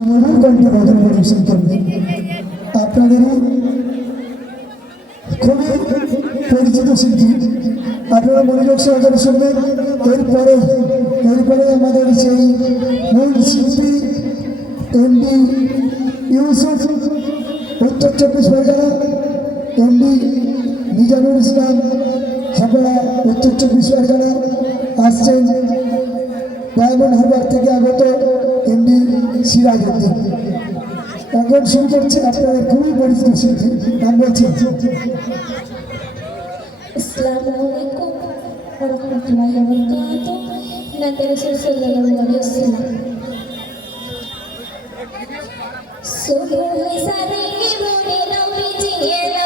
পরিবেশন করবেন আপনাদেরই খুবই পরিচিত শিল্পী আপনারা মনোযোগ সহকারে শুনবেন এরপরে আমাদের সেই মূল শিল্পী এমডি ইউসুফ উত্তর চব্বিশ পরগনা এমডি মিজানুর ইসলাম হাবড়া উত্তর চব্বিশ পরগনা আসছেন ডায়মন্ড হারবার থেকে আগত এমডি সিরাজ উদ্দিন এখন শুরু করছে আপনাদের খুবই পরিচিত শিল্পী নাম বলছি. Nabi Rasul sallallahu alaihi wasallam. Subuh saringi budi nabi jiyana. Maaminani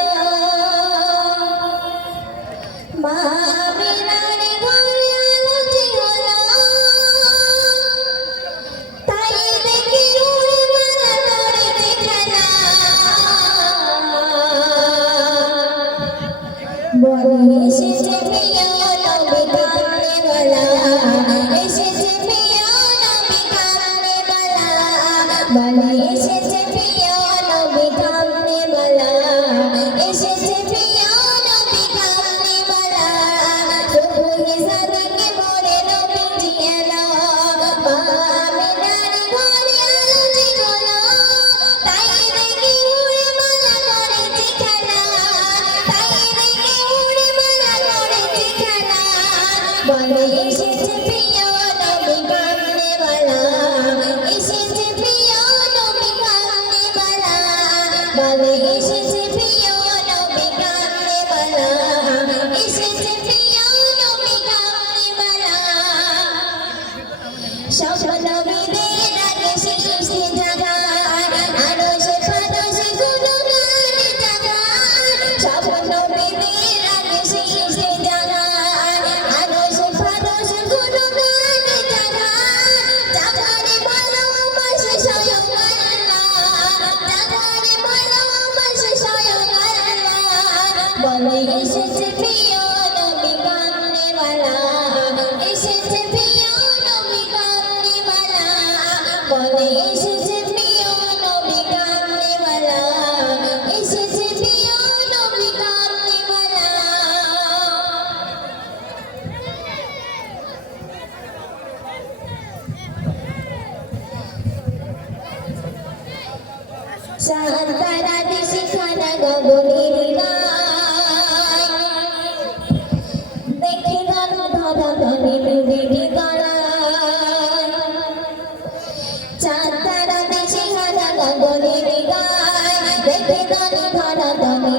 বলে, এসেছে প্রিয় নবী কামনেওয়ালা এসেছে প্রিয় নবী কামনেওয়ালা বলে, এসেছে প্রিয় নবী কামনেওয়ালা এসেছে প্রিয় নবী কামনেওয়ালা সান্তারা দিশি খানা গগনের ধরা তারা দেশে হারা গগনের গায় দেখে ধন ধরা ধনে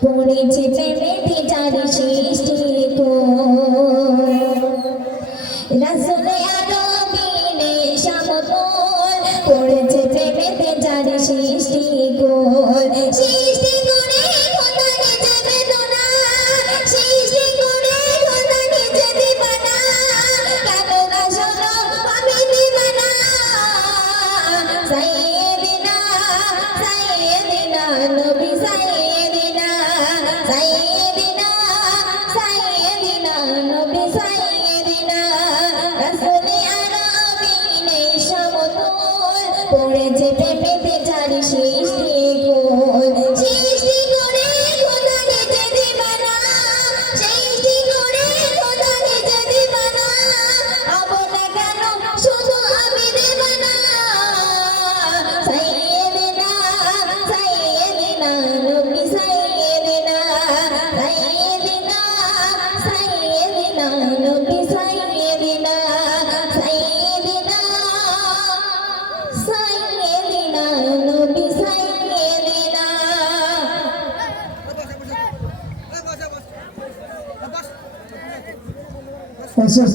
পড়েছে প্রেমেতে যার সৃষ্টি কো রসুলি আলমিনে সমত পড়েছে প্রেমেতে যার সৃষ্টি কো সৃষ্টি